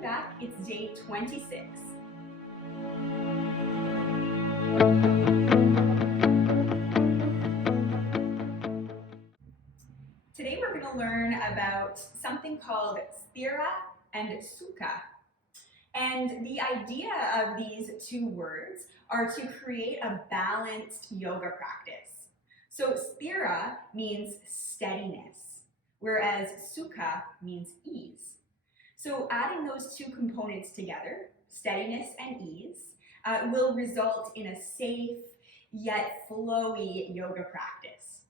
Welcome back, it's day 26. Today we're going to learn about something called Sthira and Sukha. And the idea of these two words are to create a balanced yoga practice. So Sthira means steadiness, whereas Sukha means ease. So adding those two components together, steadiness and ease, will result in a safe yet flowy yoga practice.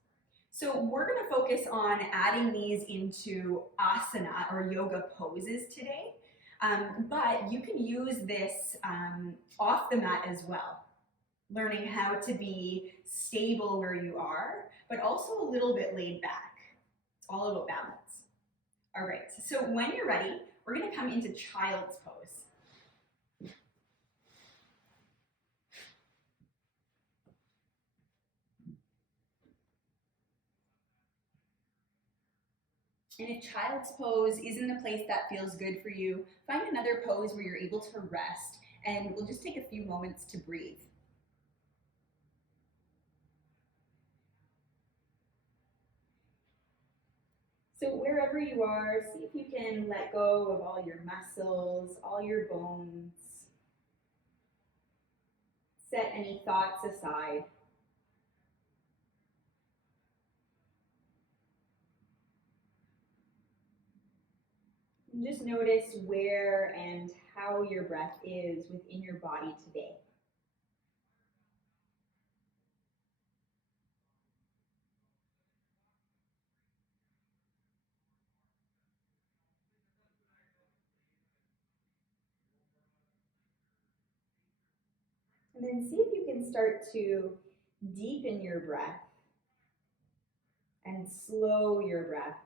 So we're going to focus on adding these into asana or yoga poses today, but you can use this off the mat as well, learning how to be stable where you are, but also a little bit laid back. It's all about balance. All right, so when you're ready, we're going to come into child's pose. And if child's pose isn't a place that feels good for you, find another pose where you're able to rest, and we'll just take a few moments to breathe. So wherever you are, see if you can let go of all your muscles, all your bones. Set any thoughts aside. And just notice where and how your breath is within your body today. And then see if you can start to deepen your breath and slow your breath.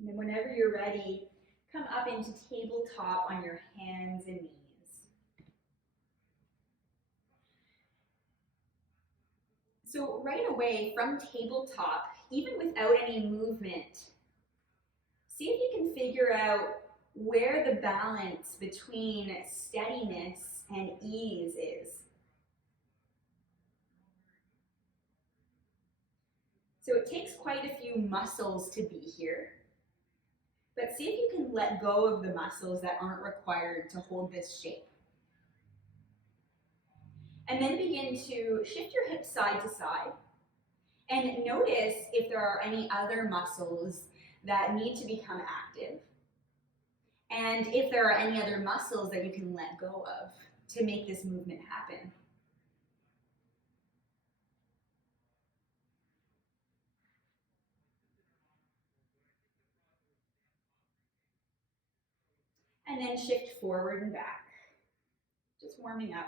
And then whenever you're ready, come up into tabletop on your hands and knees. So right away from tabletop, even without any movement, see if you can figure out where the balance between steadiness and ease is. So it takes quite a few muscles to be here, but see if you can let go of the muscles that aren't required to hold this shape. And then begin to shift your hips side to side. And notice if there are any other muscles that need to become active. And if there are any other muscles that you can let go of to make this movement happen. And then shift forward and back. Just warming up.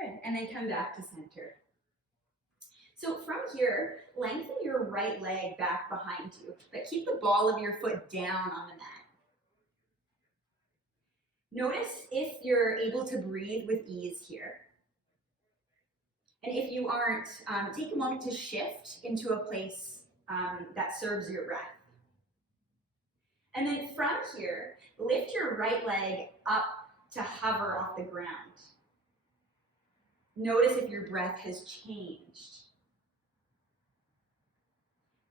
Good, and then come back to center. So from here, lengthen your right leg back behind you, but keep the ball of your foot down on the mat. Notice if you're able to breathe with ease here. And if you aren't, take a moment to shift into a place that serves your breath. And then from here, lift your right leg up to hover off the ground. Notice if your breath has changed.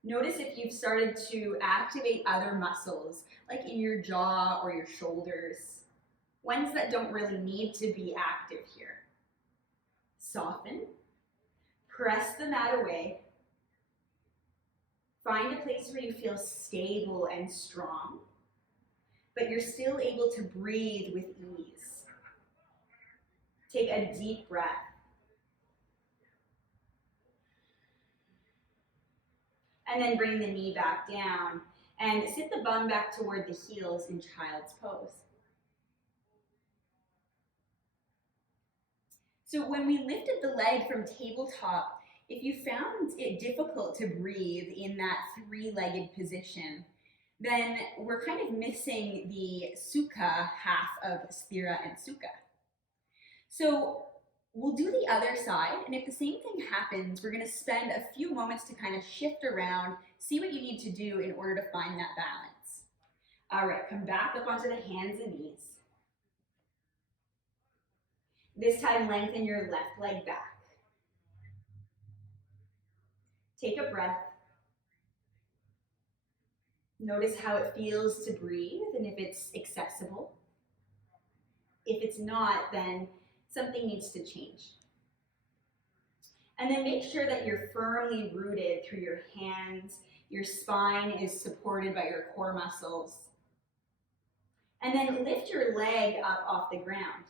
Notice if you've started to activate other muscles, like in your jaw or your shoulders, ones that don't really need to be active here. Soften, press the mat away, find a place where you feel stable and strong, but you're still able to breathe with ease. Take a deep breath. And then bring the knee back down and sit the bum back toward the heels in child's pose. So when we lifted the leg from tabletop, if you found it difficult to breathe in that three-legged position, then we're kind of missing the Sukha half of Sthira and Sukha. So we'll do the other side, and if the same thing happens, we're going to spend a few moments to kind of shift around, see what you need to do in order to find that balance. All right, come back up onto the hands and knees. This time, lengthen your left leg back. Take a breath. Notice how it feels to breathe and if it's accessible. If it's not, then something needs to change. And then make sure that you're firmly rooted through your hands. Your spine is supported by your core muscles. And then lift your leg up off the ground.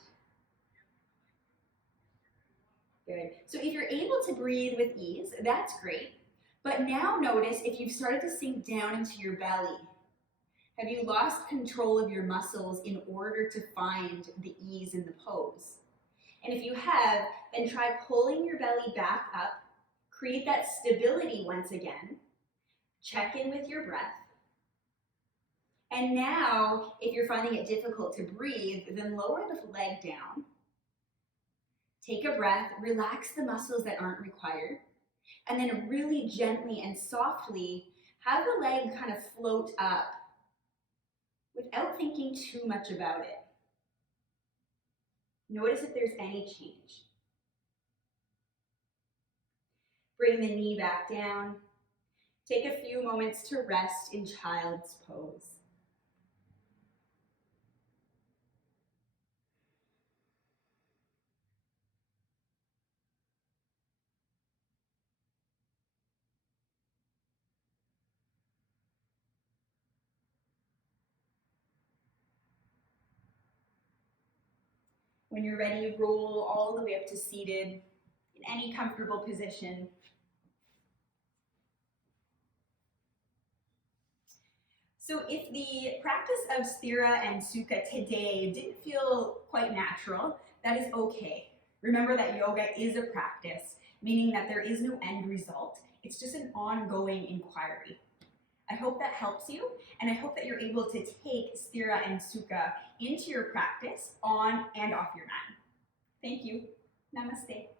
Good. So if you're able to breathe with ease, that's great. But now notice if you've started to sink down into your belly. Have you lost control of your muscles in order to find the ease in the pose? And if you have, then try pulling your belly back up, create that stability once again, check in with your breath. And now, if you're finding it difficult to breathe, then lower the leg down. Take a breath, relax the muscles that aren't required, and then really gently and softly have the leg kind of float up without thinking too much about it. Notice if there's any change. Bring the knee back down. Take a few moments to rest in child's pose. When you're ready, roll all the way up to seated in any comfortable position. So if the practice of Sthira and Sukha today didn't feel quite natural, that is okay. Remember that yoga is a practice, meaning that there is no end result. It's just an ongoing inquiry. I hope that helps you, and I hope that you're able to take Sthira and Sukha into your practice on and off your mat. Thank you. Namaste.